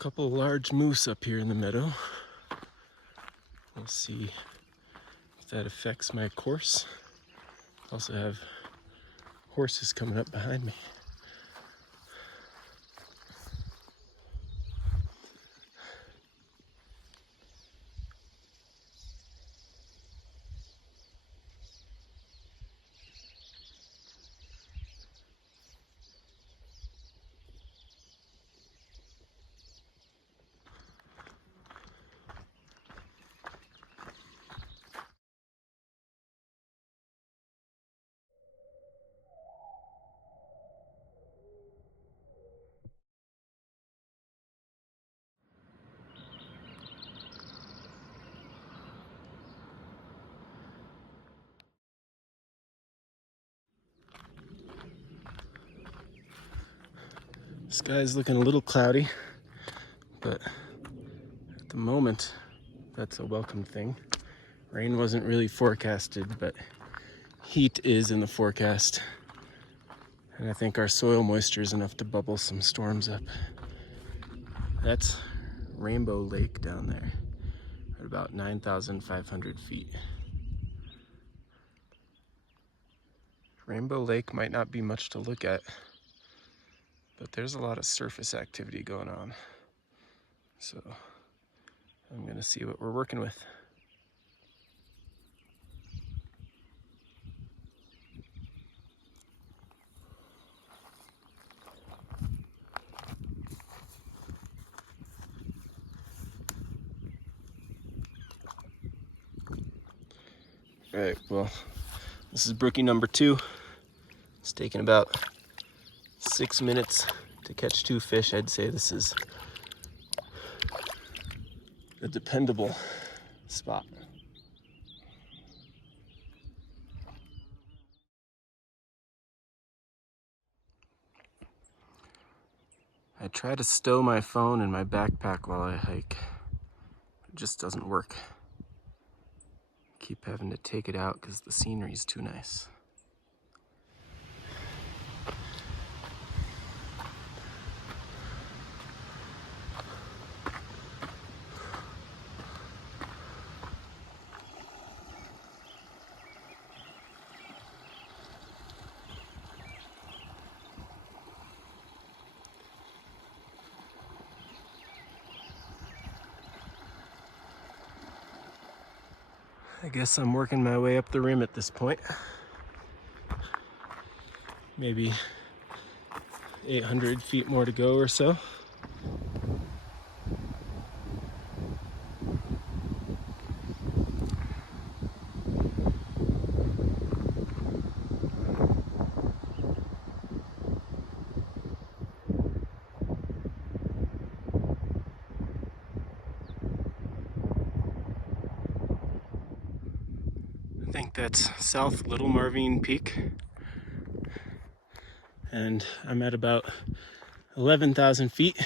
couple of large moose up here in the meadow. We'll see if that affects my course. Also have horses coming up behind me. The sky's looking a little cloudy, but at the moment, that's a welcome thing. Rain wasn't really forecasted, but heat is in the forecast. And I think our soil moisture is enough to bubble some storms up. That's Rainbow Lake down there at about 9,500 feet. Rainbow Lake might not be much to look at, but there's a lot of surface activity going on. So I'm gonna see what we're working with. All right, well, this is brookie number 2. It's taken about 6 minutes to catch 2 fish. I'd say this is a dependable spot. I try to stow my phone in my backpack while I hike. It just doesn't work. Keep having to take it out because the scenery is too nice. I guess I'm working my way up the rim at this point. Maybe 800 feet more to go or so. I think that's South Little Marvine Peak. And I'm at about 11,000 feet,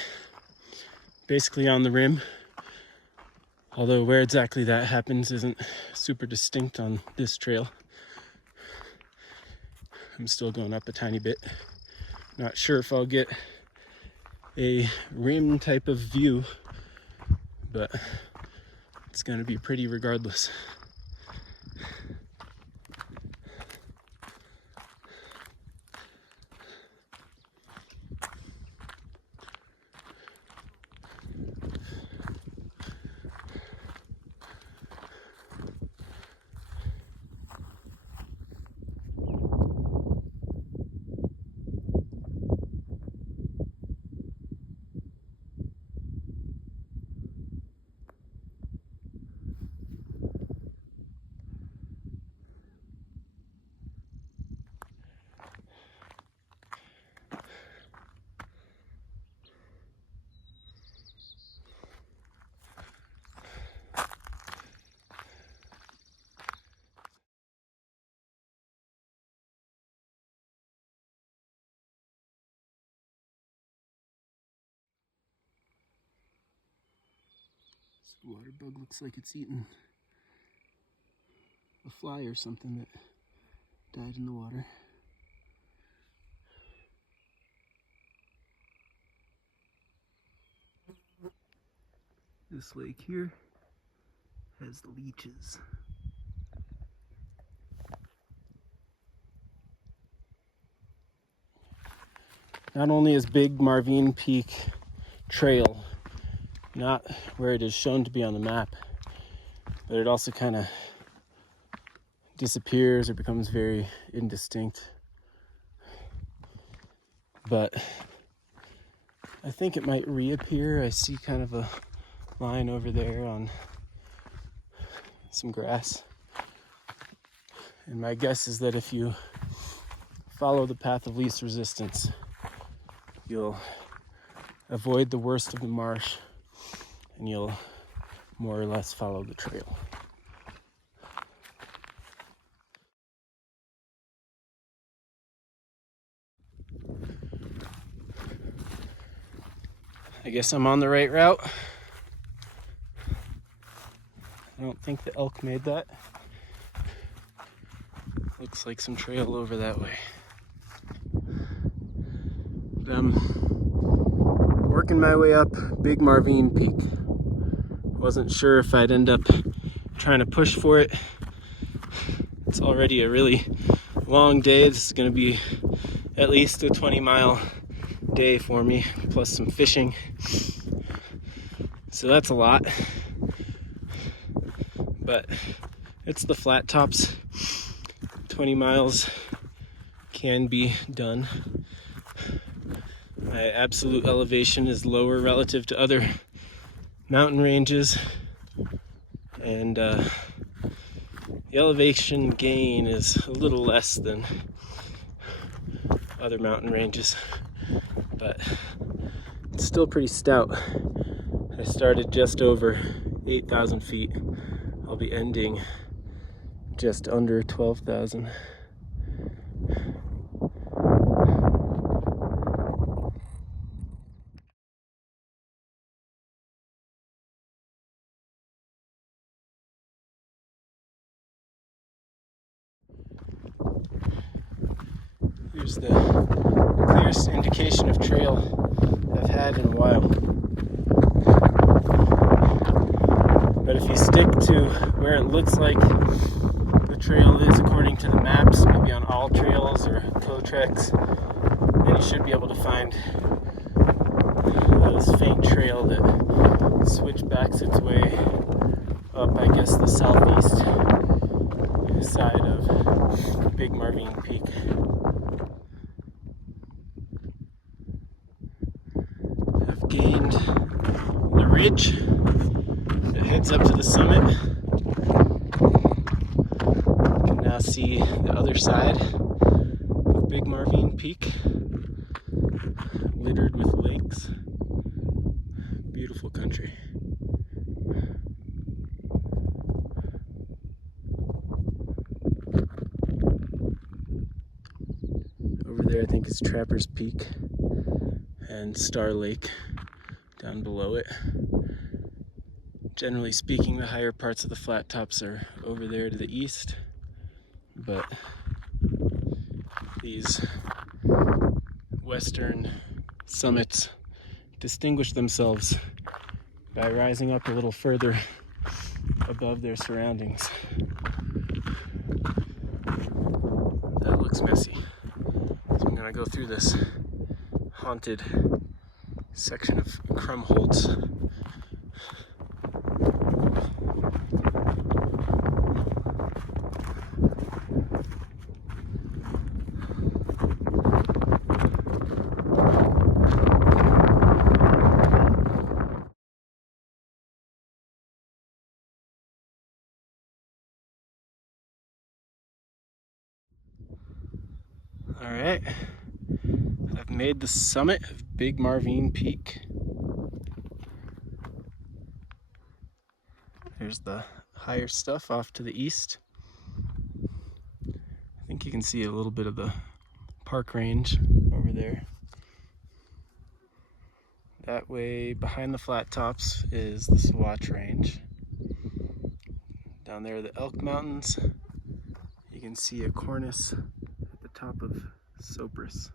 basically on the rim. Although where exactly that happens isn't super distinct on this trail. I'm still going up a tiny bit. Not sure if I'll get a rim type of view, but it's gonna be pretty regardless. This water bug looks like it's eating a fly or something that died in the water. This lake here has leeches. Not only is Big Marvine Peak Trail not where it is shown to be on the map, but it also kind of disappears or becomes very indistinct. But I think it might reappear. I see kind of a line over there on some grass. And my guess is that if you follow the path of least resistance, you'll avoid the worst of the marsh and you'll more or less follow the trail. I guess I'm on the right route. I don't think the elk made that. Looks like some trail over that way. But I'm working my way up Big Marvine Peak. Wasn't sure if I'd end up trying to push for it. It's already a really long day. This is going to be at least a 20-mile day for me, plus some fishing. So that's a lot. But it's the flat tops. 20 miles can be done. My absolute elevation is lower relative to other mountain ranges, and the elevation gain is a little less than other mountain ranges, but it's still pretty stout. I started just over 8,000 feet. I'll be ending just under 12,000. Here's the clearest indication of trail I've had in a while. But if you stick to where it looks like the trail is according to the maps, maybe on All Trails or Co-Treks, then you should be able to find this faint trail that switchbacks its way up, I guess, the southeast side of Big Marvine Peak. I've gained the ridge that heads up to the summit. You can now see the other side of Big Marvine Peak, littered with lakes. Beautiful country. Over there I think it's Trapper's Peak and Star Lake down below it. Generally speaking, the higher parts of the flat tops are over there to the east, but these western summits distinguish themselves by rising up a little further above their surroundings. That looks messy. So I'm gonna go through this haunted section of Krumholtz. All right, I've made the summit of Big Marvine Peak. There's the higher stuff off to the east. I think you can see a little bit of the park range over there. That way behind the flat tops is the Swatch Range. Down there are the Elk Mountains. You can see a cornice at the top of Cypress.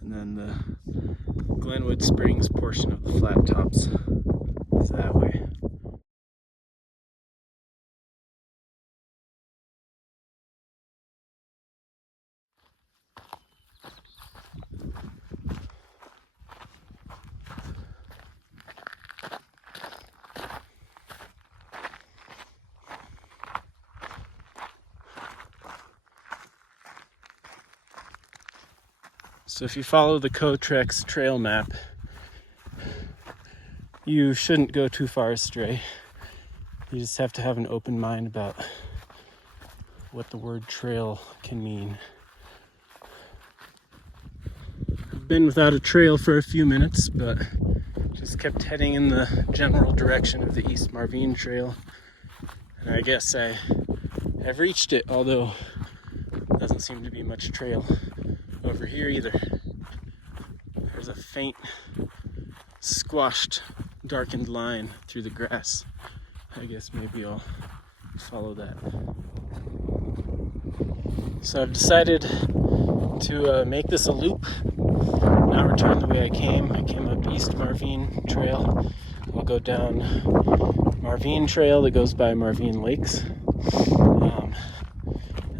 And and then the Glenwood Springs portion of the flat tops is that way. So if you follow the Cotrex trail map, you shouldn't go too far astray. You just have to have an open mind about what the word trail can mean. I've been without a trail for a few minutes, but just kept heading in the general direction of the East Marvine Trail. And I guess I've reached it, although there doesn't seem to be much trail over here either. There's a faint, squashed, darkened line through the grass. I guess maybe I'll follow that. So I've decided to make this a loop, not return the way I came. I came up East Marvine Trail. I'll go down Marvine Trail that goes by Marvine Lakes.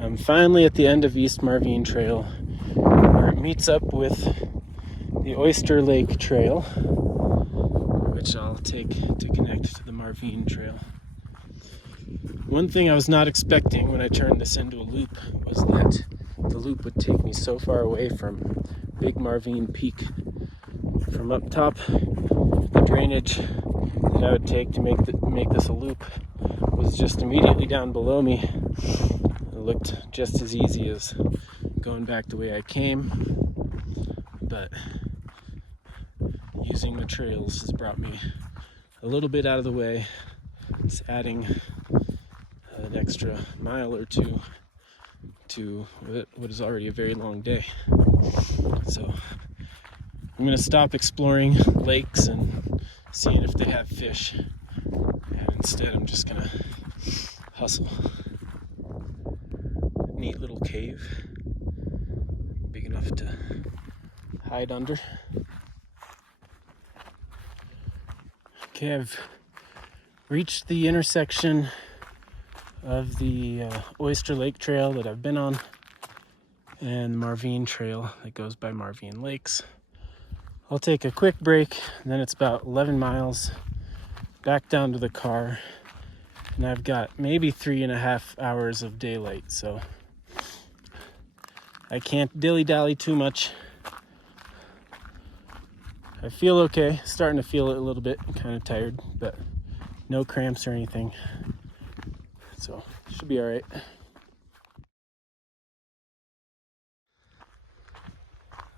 I'm finally at the end of East Marvine Trail, where it meets up with the Oyster Lake Trail, which I'll take to connect to the Marvine Trail. One thing I was not expecting when I turned this into a loop was that the loop would take me so far away from Big Marvine Peak. From up top, the drainage that I would take to make this a loop was just immediately down below me. It looked just as easy as going back the way I came, but using the trails has brought me a little bit out of the way. It's adding an extra mile or two to what is already a very long day. So I'm going to stop exploring lakes and seeing if they have fish, and instead I'm just going to hustle. Neat little cave, big enough to hide under. Okay, I've reached the intersection of the Oyster Lake Trail that I've been on and the Marvine Trail that goes by Marvine Lakes. I'll take a quick break, and then it's about 11 miles back down to the car, and I've got maybe 3.5 hours of daylight, so I can't dilly-dally too much. I feel okay, starting to feel it a little bit, kind of tired, but no cramps or anything, so should be all right.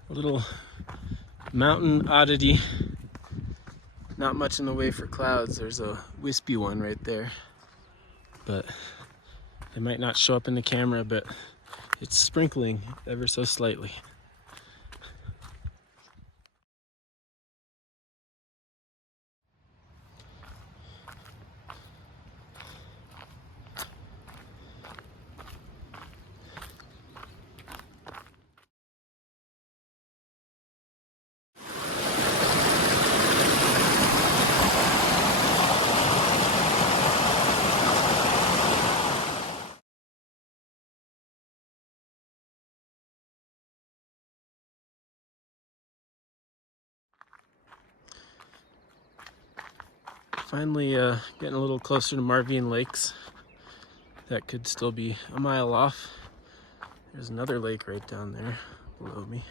A little mountain oddity, not much in the way for clouds. There's a wispy one right there, but it might not show up in the camera, but it's sprinkling ever so slightly. Finally getting a little closer to Marvine Lakes. That could still be a mile off. There's another lake right down there below me.